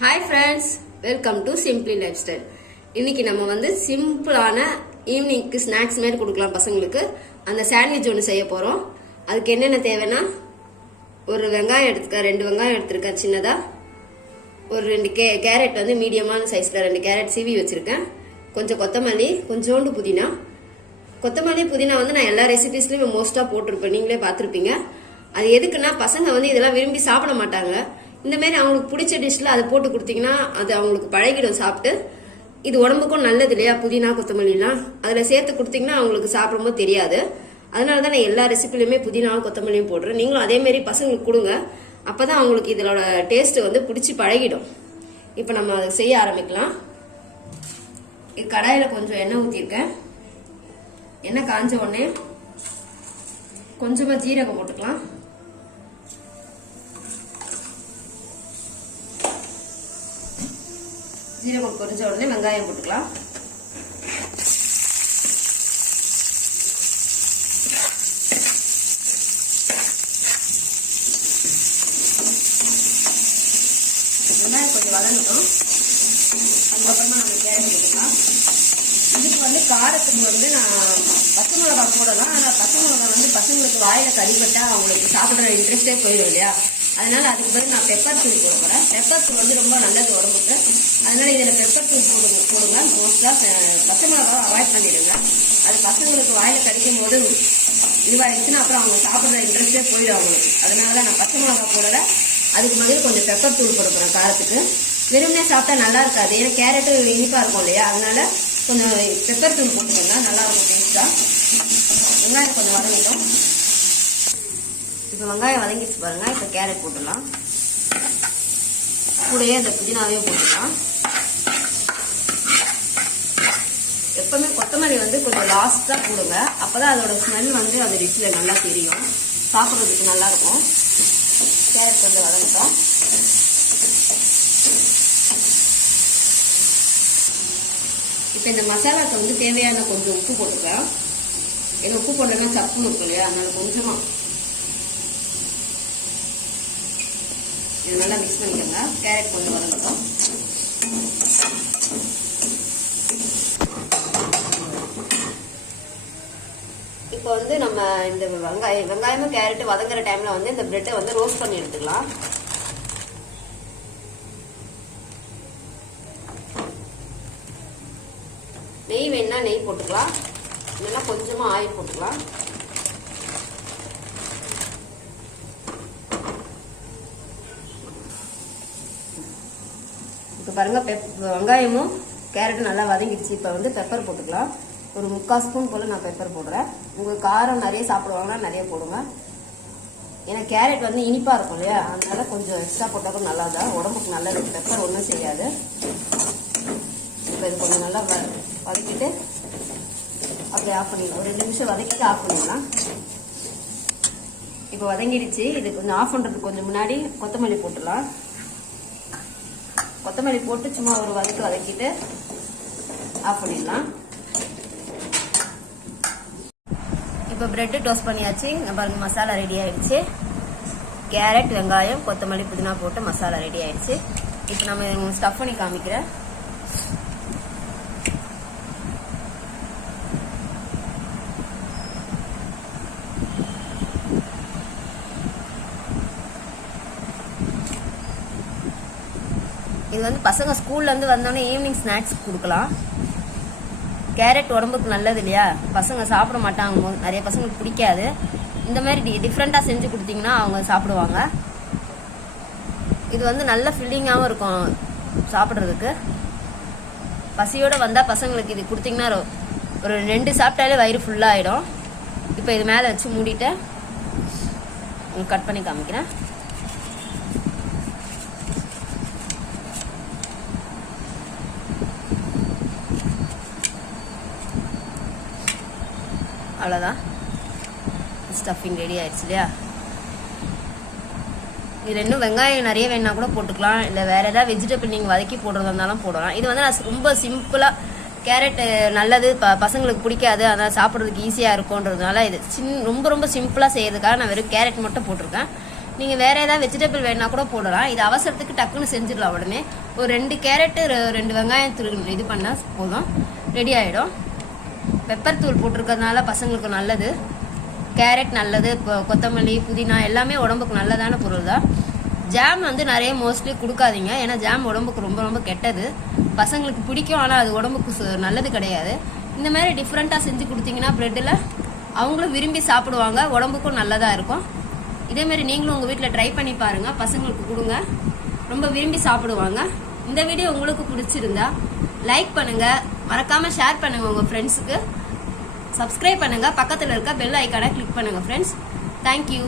Hi friends, welcome to simply life style. இன்னைக்கு நம்ம வந்து சிம்பிளான ஈவினிங்க்கு ஸ்நாக்ஸ் மாதிரி கொடுக்கலாம் பசங்களுக்கு. அந்த சாண்ட்விச் ஒன்று செய்ய போகிறோம். அதுக்கு என்னென்ன தேவைன்னா, ஒரு வெங்காயம் எடுத்துக்க, 2 வெங்காயம் எடுத்துருக்கேன் சின்னதாக. ஒரு 2 கேரட் வந்து மீடியமான சைஸில் 2 கேரட் சீவி வச்சுருக்கேன். கொஞ்சம் கொத்தமல்லி, கொஞ்சோண்டு புதினா. கொத்தமல்லி புதினா வந்து நான் எல்லா ரெசிபீஸ்லையும் மோஸ்ட்டாக போட்டிருப்பேன், நீங்களே பார்த்துருப்பீங்க. அது எதுக்குன்னா, பசங்க வந்து இதெல்லாம் விரும்பி சாப்பிட மாட்டாங்க. இந்த மாதிரி அவங்களுக்கு பிடிச்ச டிஷ்ல அதை போட்டு கொடுத்தீங்கன்னா அது அவங்களுக்கு பழகிடும் சாப்பிட்டு. இது உடம்புக்கும் நல்லது இல்லையா, புதினா கொத்தமல்லிலாம் அதில் சேர்த்து கொடுத்தீங்கன்னா அவங்களுக்கு சாப்பிடும்போது தெரியாது. அதனால தான் நான் எல்லா ரெசிபிலையுமே புதினாவும் கொத்தமல்லியும் போடுறேன். நீங்களும் அதே மாதிரி பசங்களுக்கு கொடுங்க, அப்போதான் அவங்களுக்கு இதோட டேஸ்ட் வந்து பிடிச்சி பழகிடும். இப்போ நம்ம அதை செய்ய ஆரம்பிக்கலாம். கடாயில் கொஞ்சம் எண்ணெய் ஊற்றிருக்கேன். எண்ணெய் காஞ்ச உடனே கொஞ்சமாக ஜீரகம் போட்டுக்கலாம். ஜீரகம் பொரிஞ்ச உடனே வெங்காயம் போட்டுக்கலாம். வெங்காயம் கொஞ்சம் வதங்கட்டும். அதுக்கப்புறமா நம்ம கேரட் போட்டுக்கலாம். இதுக்கு வந்து காரத்துக்கு வந்து நான் பச்சை மிளகா போடலாம். ஆனால் பச்சை மிளகா வந்து பசங்களுக்கு வாயில கடிபட்டா அவங்களுக்கு சாப்பிட்ற இன்ட்ரெஸ்டே போயிடும் இல்லையா, அதனால அதுக்கு பிறகு நான் பெப்பர் தூள் போட போகிறேன். பெப்பர் தூள் வந்து ரொம்ப நல்லது உடம்புக்கு. அதனால இதில் பெப்பர் தூள் போடுங்க. மோஸ்ட்டாக பச்சை மிளகாவை அவாய்ட் பண்ணிடுங்க. அது பசங்களுக்கு வாயில கடிக்கும் போது இதுவாகிடுச்சுன்னா அப்புறம் அவங்க சாப்பிட்ற இன்ட்ரெஸ்டே போயிடும் அவங்களுக்கு. அதனால தான் நான் பச்சை மிளகா போடலை. அதுக்கு முதல்ல கொஞ்சம் பெப்பர் தூள் போட போகிறேன் காரத்துக்கு. வெறுமனே சாப்பிட்டா நல்லா இருக்காது, ஏன்னா கேரட்டு இனிப்பாக இருக்கும் இல்லையா, அதனால கொஞ்சம் பெப்பர் தூள் போட்டுக்கோங்க, நல்லா இருக்கும் டேஸ்ட்டாக. வெங்காயம் கொஞ்சம் வதங்கிட்டோம். இப்போ வெங்காயம் வதங்கிடுச்சு பாருங்க. இப்போ கேரட் போட்டுடலாம். கூடயே இந்த புதினாவையும் போட்டுக்கலாம். எப்பவுமே கொத்தமல்லி வந்து கொஞ்சம் லாஸ்ட்டாக போடுங்க, அப்போதான் அதோட ஸ்மெல் வந்து அந்த டிஷ்ஷில் நல்லா தெரியும், சாப்பிட்றதுக்கு நல்லா இருக்கும். கேரட் கொஞ்சம் வதங்கிட்டோம். இப்போ இந்த மசாலாவுக்கு வந்து தேவையான கொஞ்சம் உப்பு போட்டுக்கலாம். ஏன்னா உப்பு போட்டோம்னா சப்புன்னு இருக்கும் இல்லையா, அதனால கொஞ்சமாக இது நல்லா மிக்ஸ் பண்ணிக்கோங்க. கேரட் கொஞ்சம் வதங்கட்டும். இப்போ வந்து நம்ம இந்த வெங்காயமும் கேரட்டு வதங்குற டைம்ல வந்து இந்த பிரெட்டை வந்து ரோஸ்ட் பண்ணி எடுத்துக்கலாம். நெய் வேணும்னா நெய் போட்டுக்கலாம், இல்லைன்னா கொஞ்சமா ஆயில் போட்டுக்கலாம். இப்போ பாருங்க, வெங்காயமும் கேரட்டும் நல்லா வதங்கிடுச்சு. இப்போ வந்து பெப்பர் போட்டுக்கலாம். ஒரு 3/4 ஸ்பூன் போல நான் பெப்பர் போடுறேன். உங்களுக்கு காரம் நிறைய சாப்பிடுவாங்கன்னா நிறைய போடுங்க. ஏன்னா கேரட் வந்து இனிப்பா இருக்கும் இல்லையா, அதனால கொஞ்சம் எக்ஸ்ட்ரா போட்டாலும் நல்லா தான், உடம்புக்கு நல்லது. பெப்பர் ஒன்றும் செய்யாது. இப்போ இது கொஞ்சம் நல்லா வதக்கிட்டு அப்படியே ஆஃப் பண்ணிடலாம். ஒரு 2 நிமிஷம் வதக்கிட்டு ஆஃப் பண்ணிடலாம். இப்போ வதங்கிடுச்சு. இது கொஞ்சம் ஆஃப் பண்ணுறதுக்கு கொஞ்சம் முன்னாடி கொத்தமல்லி போட்டுடலாம். கொத்தமல்லி போட்டு சும்மா ஒரு வதக்கிட்டு ஆஃப் பண்ணிடலாம். இப்போ பிரெட்டு டோஸ்ட் பண்ணியாச்சு. பாருங்க, மசாலா ரெடி ஆயிடுச்சு. கேரட், வெங்காயம், கொத்தமல்லி, புதினா போட்டு மசாலா ரெடி ஆயிடுச்சு. இப்போ நம்ம ஸ்டஃப் பண்ணி காமிக்கிறேன். இது வந்து பசங்க ஸ்கூல்ல இருந்து வந்தோடனே ஈவினிங் ஸ்நாக்ஸ் கொடுக்கலாம். கேரட் உடம்புக்கு நல்லது இல்லையா, பசங்க சாப்பிட மாட்டாங்க, நிறைய பசங்களுக்கு பிடிக்காது. இந்த மாதிரி டிஃப்ரெண்டா செஞ்சு கொடுத்தீங்கன்னா அவங்க சாப்பிடுவாங்க. இது வந்து நல்ல ஃபில்லிங்காகவும் இருக்கும் சாப்பிட்றதுக்கு. பசியோட வந்தா பசங்களுக்கு இது கொடுத்தீங்கன்னா ஒரு 2 சாப்பிட்டாலே வயிறு ஃபுல்லா ஆயிடும். இப்போ இது மேலே வச்சு மூடிட்டு கட் பண்ணி காமிக்கிறேன். அவ்வளோதான், ஸ்டஃபிங் ரெடி ஆயிடுச்சு இல்லையா. இது இன்னும் வெங்காயம் நிறைய வேணா கூட போட்டுக்கலாம், இல்லை வேற ஏதாவது வெஜிடபிள் நீங்கள் வதக்கி போடுறதா இருந்தாலும் போடலாம். இது வந்து நான் ரொம்ப சிம்பிளாக, கேரட் நல்லது, பசங்களுக்கு பிடிக்காது, அதனால் சாப்பிட்றதுக்கு ஈஸியாக இருக்கும்ன்றதுனால இது ரொம்ப ரொம்ப சிம்பிளாக செய்யறதுக்காக நான் வெறும் கேரட் மட்டும் போட்டிருக்கேன். நீங்கள் வேறு ஏதாவது வெஜிடபிள் வேணா கூட போடலாம். இது அவசரத்துக்கு டக்குன்னு செஞ்சிடலாம். உடனே ஒரு 2 கேரட்டு 2 வெங்காயம் இது பண்ணால் போதும், ரெடி ஆகிடும். பெப்பர் தூள் போட்டிருக்கிறதுனால பசங்களுக்கு நல்லது. கேரட் நல்லது, கொத்தமல்லி புதினா எல்லாமே உடம்புக்கு நல்லதான பொருள் தான். ஜாம் வந்து நிறைய மோஸ்ட்லி கொடுக்காதீங்க, ஏன்னா ஜாம் உடம்புக்கு ரொம்ப ரொம்ப கெட்டது. பசங்களுக்கு பிடிக்கும், ஆனால் அது உடம்புக்கு நல்லது கிடையாது. இந்த மாதிரி டிஃப்ரெண்ட்டாக செஞ்சு கொடுத்தீங்கன்னா ப்ரெட்டில் அவங்களும் விரும்பி சாப்பிடுவாங்க, உடம்புக்கும் நல்லதாக இருக்கும். இதேமாரி நீங்களும் உங்கள் வீட்டில் ட்ரை பண்ணி பாருங்கள், பசங்களுக்கு கொடுங்க, ரொம்ப விரும்பி சாப்பிடுவாங்க. இந்த வீடியோ உங்களுக்கு பிடிச்சிருந்தா லைக் பண்ணுங்கள், மறக்காமல் ஷேர் பண்ணுங்கள் உங்கள் ஃப்ரெண்ட்ஸுக்கு, சப்ஸ்கிரைப் பண்ணுங்கள், பக்கத்தில் இருக்க பெல் ஐக்கானை கிளிக் பண்ணுங்கள் ஃப்ரெண்ட்ஸ். தேங்க்யூ.